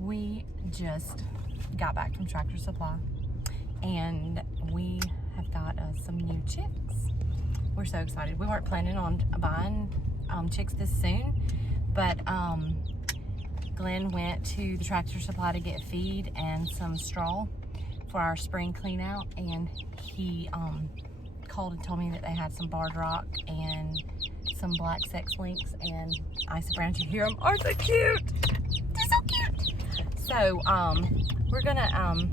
We just got back from Tractor Supply and we have got us some new chicks. We're so excited. We weren't planning on buying chicks this soon, but Glenn went to the Tractor Supply to get feed and some straw for our spring clean out, and he called and told me that they had some barred rock and some black sex links and Isa Browns. You hear them? Are so cute. They're so cute. So we're gonna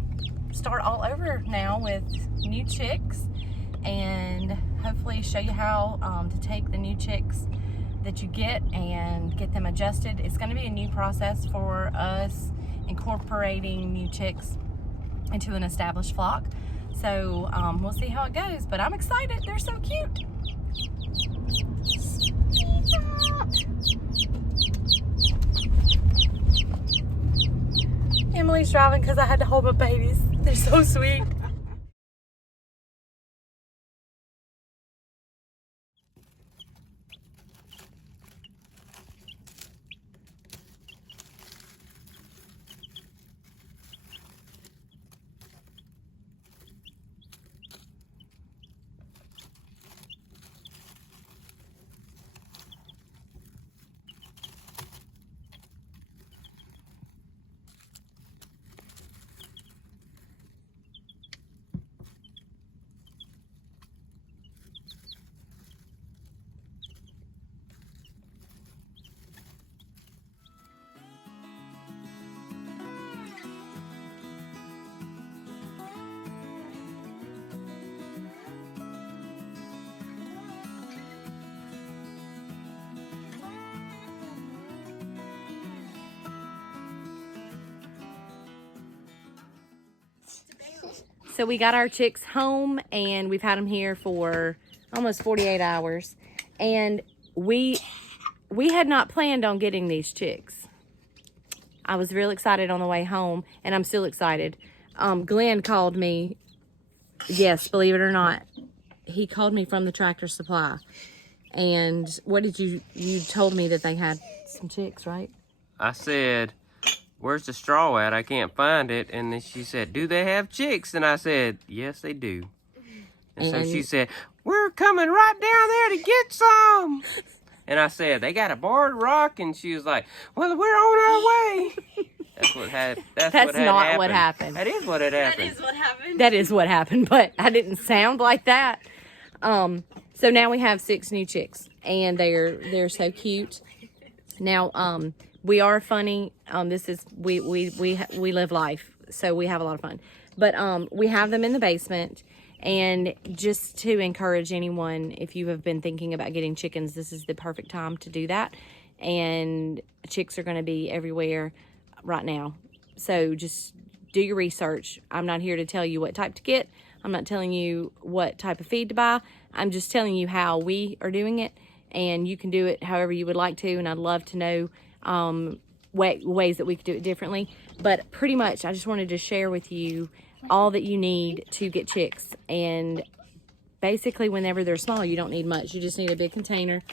start all over now with new chicks and hopefully show you how to take the new chicks that you get and get them adjusted. It's going to be a new process for us incorporating new chicks into an established flock. So we'll see how it goes, but I'm excited. They're so cute. Emily's driving because I had to hold my babies. They're so sweet. So we got our chicks home and we've had them here for almost 48 hours. And we had not planned on getting these chicks. I was real excited on the way home, and I'm still excited. Glenn called me. Yes, believe it or not, he called me from the Tractor Supply. And what did you told me that they had some chicks, right? I said, where's the straw at? I can't find it. And then she said, do they have chicks? And I said, yes, they do. And so she said, we're coming right down there to get some. And I said, they got a barred rock. And she was like, well, we're on our way. That's what happened. That's not what happened. That is what had happened. That is what happened. That is what happened, but I didn't sound like that. So now we have 6 new chicks, and they're so cute. Now, we are funny. This is we live life, so we have a lot of fun. But we have them in the basement, and just to encourage anyone, if you have been thinking about getting chickens, this is the perfect time to do that. And chicks are going to be everywhere right now, so just do your research. I'm not here to tell you what type to get. I'm not telling you what type of feed to buy. I'm just telling you how we are doing it, and you can do it however you would like to, and I'd love to know ways that we could do it differently. But pretty much I just wanted to share with you all that you need to get chicks. And basically whenever they're small, you don't need much. You just need a big container,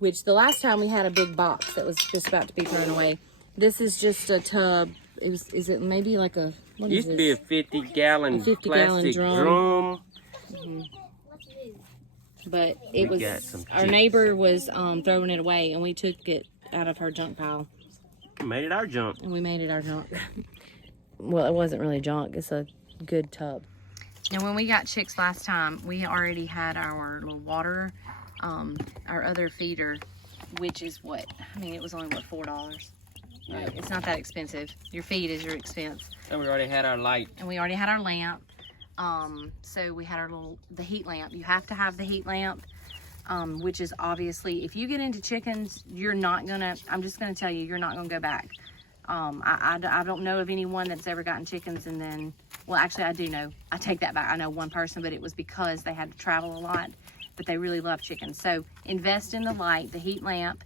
which the last time we had a big box that was just about to be thrown away. This is just a tub. Is it maybe like a, what is Used to be a 50-gallon plastic drum. Mm-hmm. But it was, our neighbor was throwing it away, and we took it out of her junk pile. Made it our junk. And we made it our junk. Well, it wasn't really junk. It's a good tub. Now, when we got chicks last time, we already had our little water, our other feeder, which is what? I mean, it was only, what, $4? Yeah. Right? It's not that expensive. Your feed is your expense. And we already had our light. And we already had our lamp. So we had our the heat lamp. You have to have the heat lamp, which is obviously, if you get into chickens, you're not gonna, I'm just gonna tell you, you're not gonna go back. I don't know of anyone that's ever gotten chickens and then, well, actually I do know, I take that back. I know one person, but it was because they had to travel a lot, but they really love chickens. So invest in the light, the heat lamp,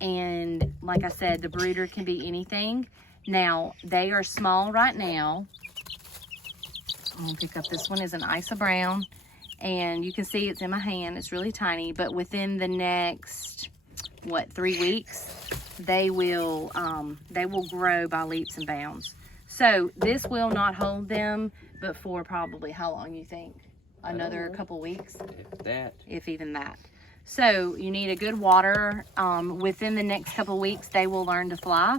and like I said, the brooder can be anything. Now, they are small right now. I'm gonna pick up this one, is an Isa Brown, and you can see it's in my hand. It's really tiny, but within the next what, 3 weeks, they will grow by leaps and bounds. So this will not hold them, but for probably how long you think? Another couple weeks? If that. If even that. So you need a good water. Within the next couple weeks, they will learn to fly,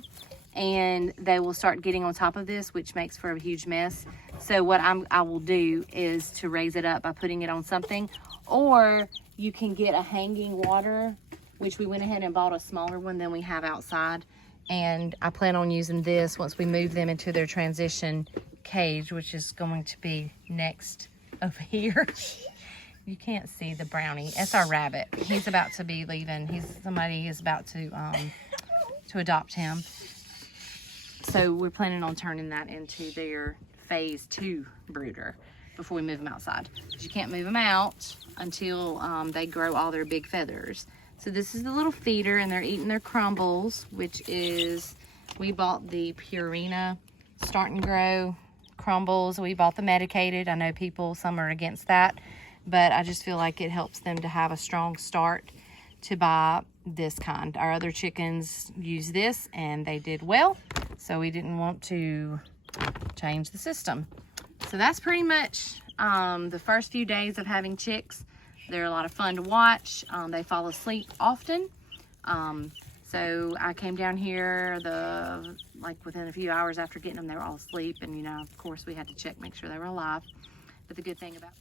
and they will start getting on top of this, which makes for a huge mess. So what I will do is to raise it up by putting it on something, or you can get a hanging water, which we went ahead and bought a smaller one than we have outside. And I plan on using this once we move them into their transition cage, which is going to be next over here. You can't see the brownie. That's our rabbit. He's about to be leaving. Somebody is about to adopt him. So we're planning on turning that into their phase 2 brooder before we move them outside. But you can't move them out until they grow all their big feathers. So this is the little feeder, and they're eating their crumbles, which is, we bought the Purina Start and Grow crumbles. We bought the medicated. I know some are against that, but I just feel like it helps them to have a strong start to buy this kind. Our other chickens use this and they did well, so we didn't want to change the system. So that's pretty much the first few days of having chicks. They're a lot of fun to watch. They fall asleep often. So I came down here within a few hours after getting them, they were all asleep, and of course we had to check, make sure they were alive. But the good thing about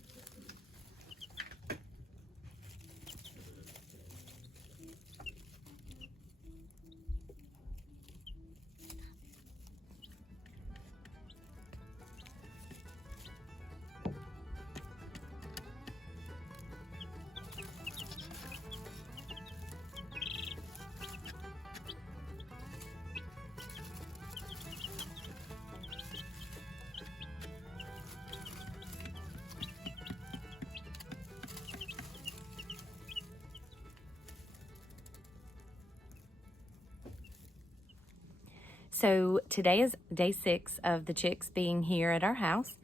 So today is day 6 of the chicks being here at our house,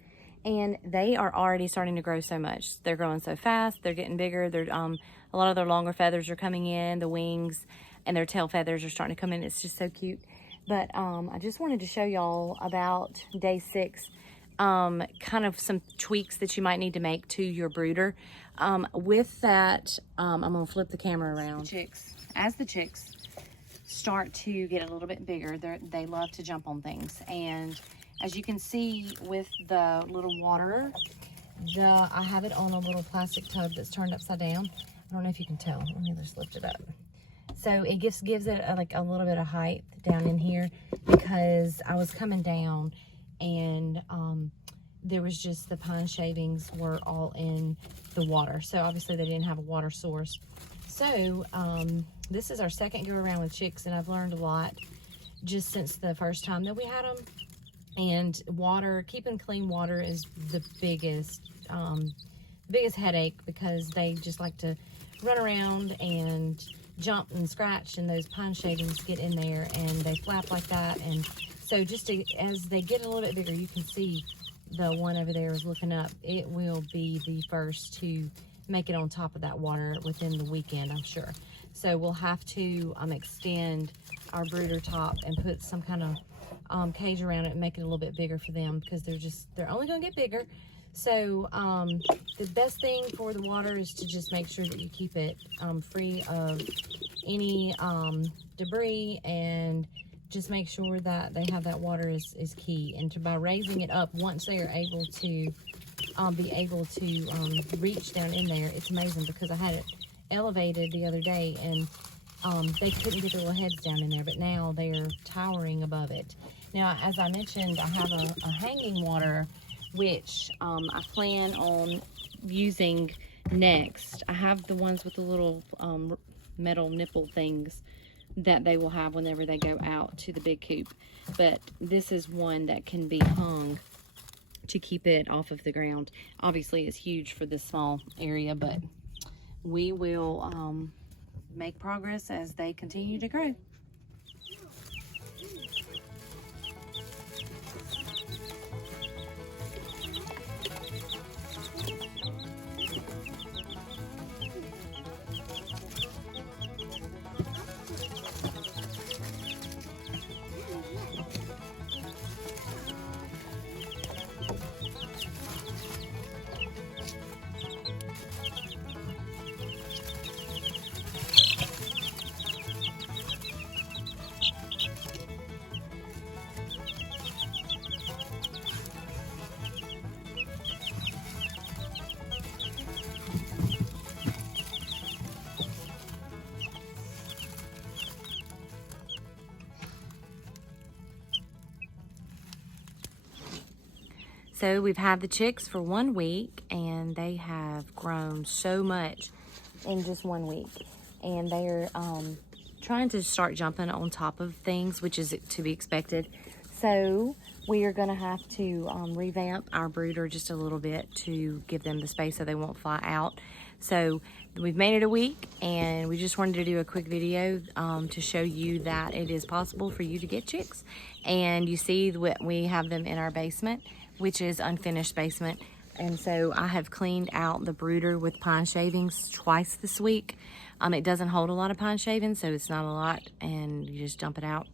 and they are already starting to grow so much. They're growing so fast. They're getting bigger. They're a lot of their longer feathers are coming in, the wings, and their tail feathers are starting to come in. It's just so cute. But I just wanted to show y'all about day 6, kind of some tweaks that you might need to make to your brooder. With that, I'm gonna flip the camera around. As the chicks start to get a little bit bigger, they love to jump on things, and as you can see with the little water, I have it on a little plastic tub that's turned upside down. I don't know if you can tell. Let me just lift it up. So it gives it a little bit of height down in here, because I was coming down and there was just the pine shavings were all in the water. So obviously they didn't have a water source. So this is our second go around with chicks, and I've learned a lot just since the first time that we had them. And keeping clean water is the biggest headache, because they just like to run around and jump and scratch, and those pine shavings get in there and they flap like that. And so as they get a little bit bigger, you can see the one over there is looking up. It will be the first to make it on top of that water within the weekend, I'm sure. So we'll have to extend our brooder top and put some kind of cage around it and make it a little bit bigger for them, because they're only going to get bigger. So the best thing for the water is to just make sure that you keep it free of any debris, and just make sure that they have that water is key. And by raising it up, once they are able to be able to reach down in there, it's amazing, because I had it elevated the other day and they couldn't get their little heads down in there, but now they're towering above it. Now, as I mentioned, I have a hanging water, which I plan on using next. I have the ones with the little metal nipple things that they will have whenever they go out to the big coop, but this is one that can be hung to keep it off of the ground. Obviously it's huge for this small area, but we will make progress as they continue to grow. So we've had the chicks for 1 week, and they have grown so much in just 1 week. And they're trying to start jumping on top of things, which is to be expected. So we are going to have to revamp our brooder just a little bit to give them the space so they won't fly out. So we've made it a week, and we just wanted to do a quick video to show you that it is possible for you to get chicks. And you see we have them in our basement, which is unfinished basement. And so I have cleaned out the brooder with pine shavings twice this week. It doesn't hold a lot of pine shavings, so it's not a lot, and you just dump it out.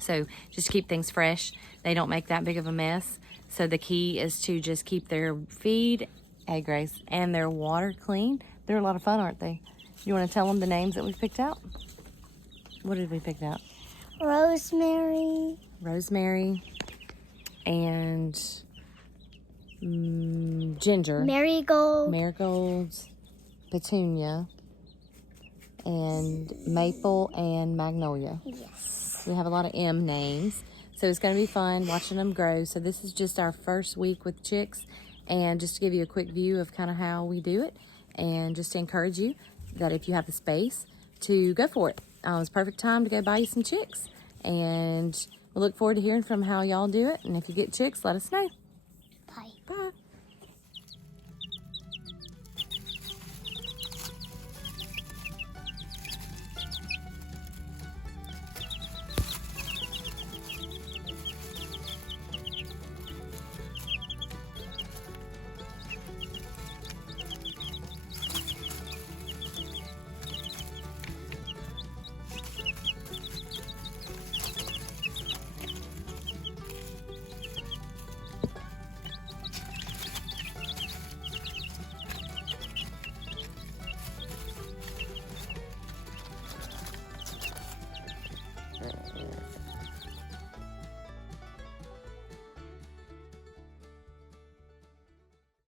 So just keep things fresh. They don't make that big of a mess. So the key is to just keep their feed, hey Grace, and their water clean. They're a lot of fun, aren't they? You want to tell them the names that we picked out? What did we pick out? Rosemary. Rosemary and Ginger. Marigold. Marigolds, Petunia, and Maple and Magnolia. Yes. We have a lot of M names. So it's going to be fun watching them grow. So this is just our first week with chicks. And just to give you a quick view of kind of how we do it. And just to encourage you that if you have the space to go for it. It's a perfect time to go buy you some chicks. And we look forward to hearing from how y'all do it. And if you get chicks, let us know.